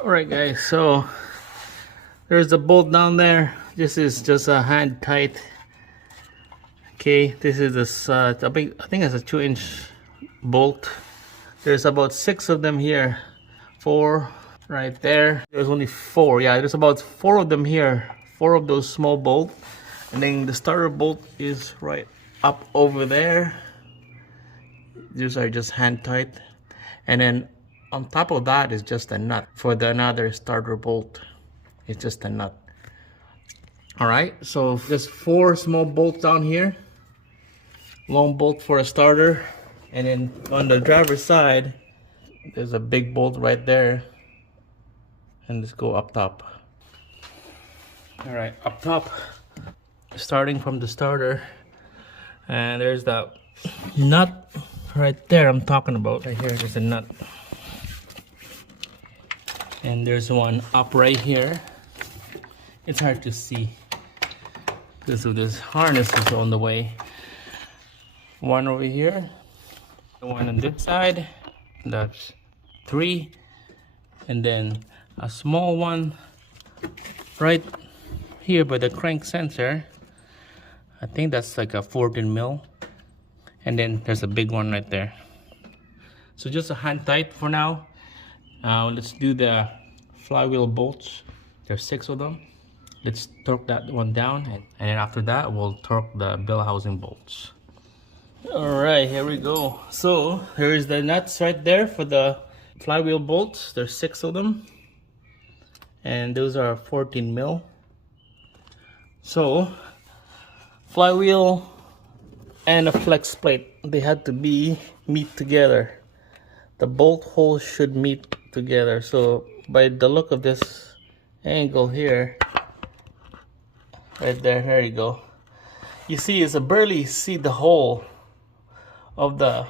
Alright guys, so there's a bolt down there. This is just a hand tight. Okay, this is this I think it's a 2-inch bolt. There's about 6 of them here. 4 right there. There's only 4. Yeah, there's about 4 of them here. 4 of those small bolts. And then the starter bolt is right up over there. These are just hand tight. And then on top of that is just a nut for the another starter bolt. It's just a nut. Alright, so just 4 small bolts down here. Long bolt for a starter. And then on the driver's side, there's a big bolt right there. And let's go up top. Alright, up top, starting from the starter. And there's the nut right there I'm talking about. Right here, there's a nut. And there's one up right here. It's hard to see because of this harness is on the way. One over here, the one on this side, that's 3, and then a small one right here by the crank sensor. I think that's like a 14 mil, and then there's a big one right there. So just a hand tight for now. Let's do the flywheel bolts. There's 6 of them. Let's torque that one down, and then after that we'll torque the bill housing bolts. Alright, here we go. So here's the nuts right there for the flywheel bolts. There's 6 of them, and those are 14 mil. So flywheel and a flex plate, they had to meet together. The bolt holes should meet together. So by the look of this angle here, right there you go. You see, it's a barely see the hole of the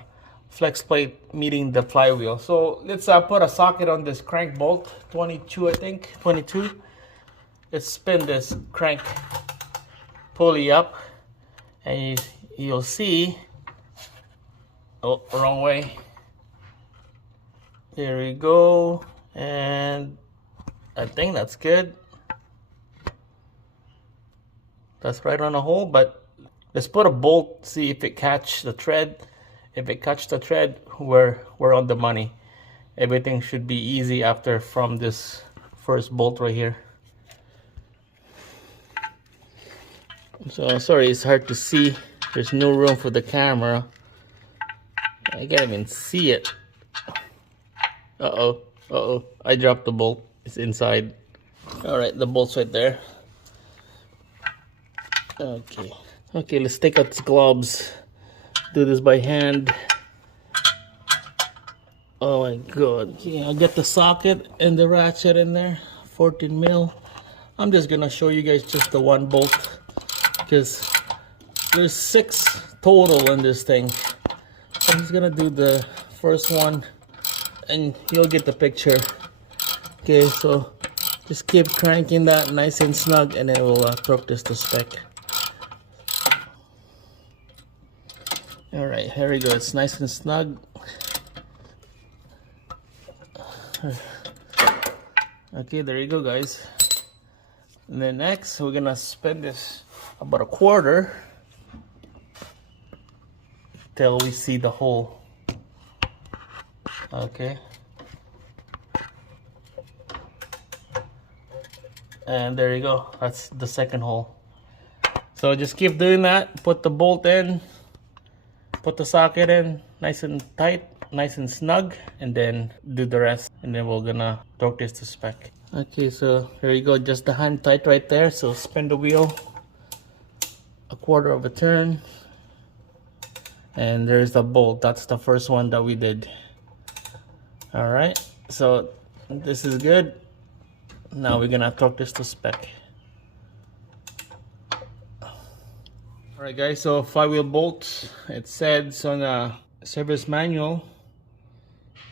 flex plate meeting the flywheel. So let's put a socket on this crank bolt, 22 I think, 22. Let's spin this crank pulley up, and you'll see, oh, wrong way. Here we go, and I think that's good. That's right on the hole, but let's put a bolt, see if it catch the thread. If it catch the thread, we're on the money. Everything should be easy after from this first bolt right here. So sorry, it's hard to see. There's no room for the camera. I can't even see it. Uh-oh, I dropped the bolt. It's inside. Alright, the bolt's right there. Okay, let's take out the gloves. Do this by hand. Oh my god. Okay, I'll get the socket and the ratchet in there. 14 mil. I'm just gonna show you guys just the one bolt, because there's 6 total in this thing. I'm just gonna do the first one and you'll get the picture. Okay, so just keep cranking that nice and snug, and then we'll torque this to spec. Alright, here we go. It's nice and snug. Okay, there you go, guys. And then next, we're gonna spin this about a quarter till we see the hole. Okay. And there you go. That's the second hole. So just keep doing that. Put the bolt in. Put the socket in nice and tight, nice and snug, and then do the rest, and then we're gonna torque this to spec. Okay, so here you go, just the hand tight right there. So spin the wheel a quarter of a turn, and there's the bolt. That's the first one that we did. All right, so this is good. Now we're gonna torque this to spec. Alright guys, so flywheel bolts, it says on the service manual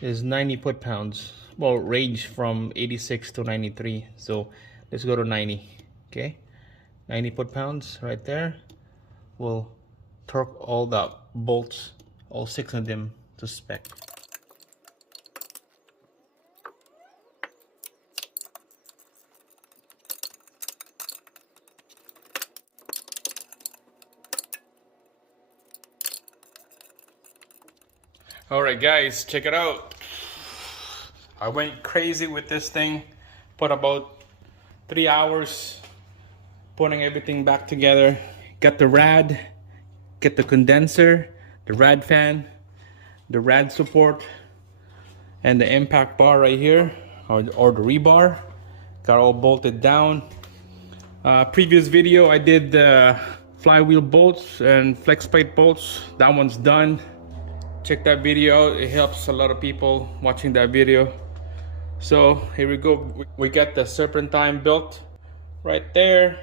is 90 foot-pounds. Well, range from 86 to 93. So let's go to 90. Okay, 90 foot-pounds right there. We'll torque all the bolts, all 6 of them, to spec. All right, guys, check it out. I went crazy with this thing. Put about 3 hours putting everything back together. Got the rad, get the condenser, the rad fan, the rad support, and the impact bar right here, or the rebar. Got all bolted down. Previous video I did the flywheel bolts and FlexPlate bolts. That one's done. Check that video out. It helps a lot of people watching that video. So here we go. We got the serpentine built right there.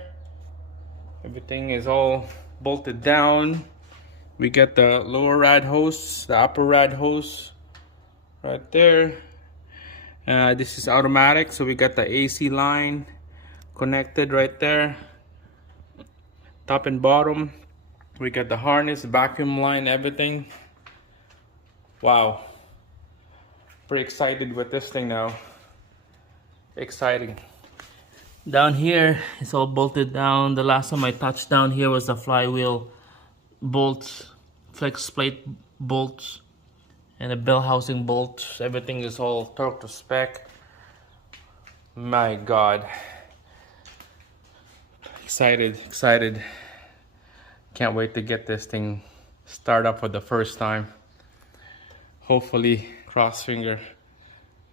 Everything is all bolted down. We got the lower rad hose, the upper rad hose right there. This is automatic, so we got the AC line connected right there. Top and bottom. We got the harness, vacuum line, everything. Wow. Pretty excited with this thing now. Exciting. Down here, it's all bolted down. The last time I touched down here was the flywheel bolts, FlexPlate bolts, and the bell housing bolts. Everything is all torque to spec. My God. Excited. Can't wait to get this thing started up for the first time. Hopefully, cross finger,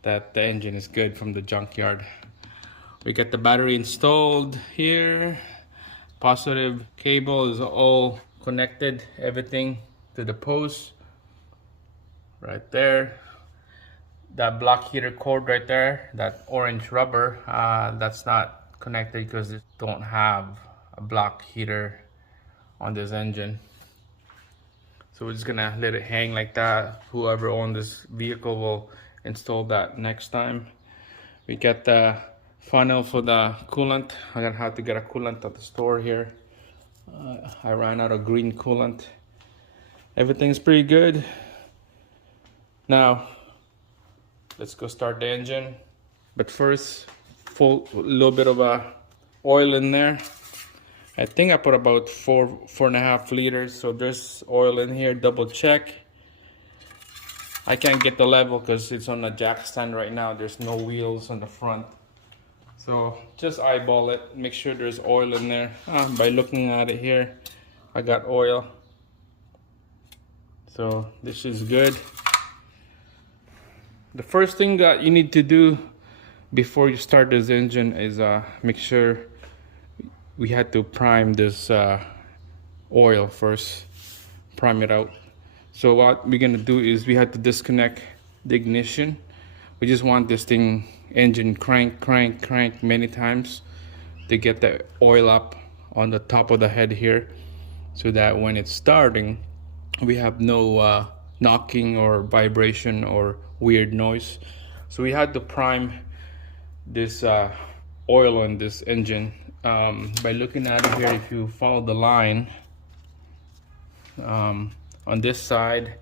that the engine is good from the junkyard. We got the battery installed here. Positive cable is all connected, everything to the post right there. That block heater cord right there, that orange rubber, that's not connected because it don't have a block heater on this engine. So we're just gonna let it hang like that. Whoever owns this vehicle will install that next time. We got the funnel for the coolant. I'm gonna have to get a coolant at the store here. I ran out of green coolant. Everything's pretty good. Now, let's go start the engine. But first, a little bit of oil in there. I think I put about 4.5 liters. So there's oil in here, double check. I can't get the level because it's on a jack stand right now. There's no wheels on the front. So just eyeball it, make sure there's oil in there. By looking at it here, I got oil. So this is good. The first thing that you need to do before you start this engine is make sure we had to prime this oil first, prime it out. So what we're gonna do is we had to disconnect the ignition. We just want this thing engine crank many times to get the oil up on the top of the head here, so that when it's starting we have no knocking or vibration or weird noise. So we had to prime this oil on this engine by looking at it here. If you follow the line on this side,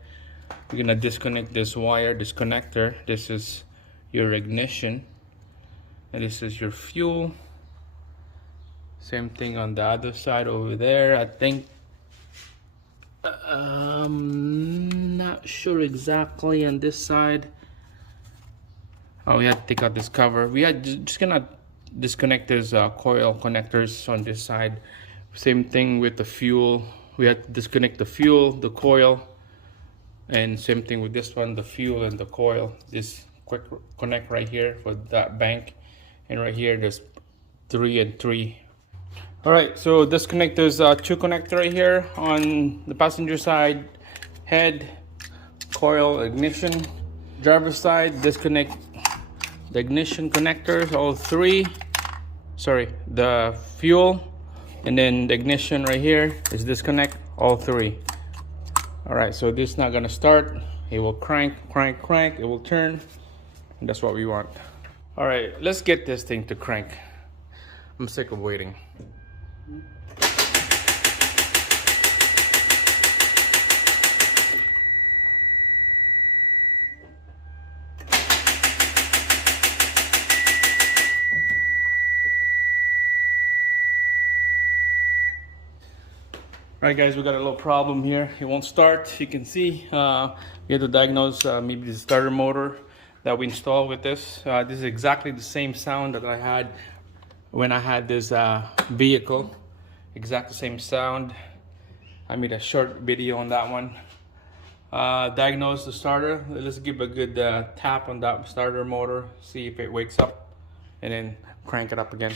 you're gonna disconnect this wire, this connector. This is your ignition and this is your fuel. Same thing on the other side over there. I think not sure exactly on this side. We had to take out this cover. We had just gonna disconnect this coil connectors on this side. Same thing with the fuel. We had to disconnect the fuel, the coil, and same thing with this one, the fuel and the coil. This quick connect right here for that bank, and right here there's 3 and 3. All right, so disconnect this 2 connector right here on the passenger side, head, coil, ignition. Driver's side, disconnect the ignition connectors, all 3. Sorry, the fuel, and then the ignition right here is disconnect, all 3. All right, so this is not gonna start. It will crank, it will turn, and that's what we want. All right, let's get this thing to crank. I'm sick of waiting. Right, guys, we got a little problem here. It won't start. You can see we have to diagnose maybe the starter motor that we installed with this. This is exactly the same sound that I had when I had this vehicle. Exact the same sound. I made a short video on that one. Diagnose the starter. Let's give a good tap on that starter motor, see if it wakes up, and then crank it up again.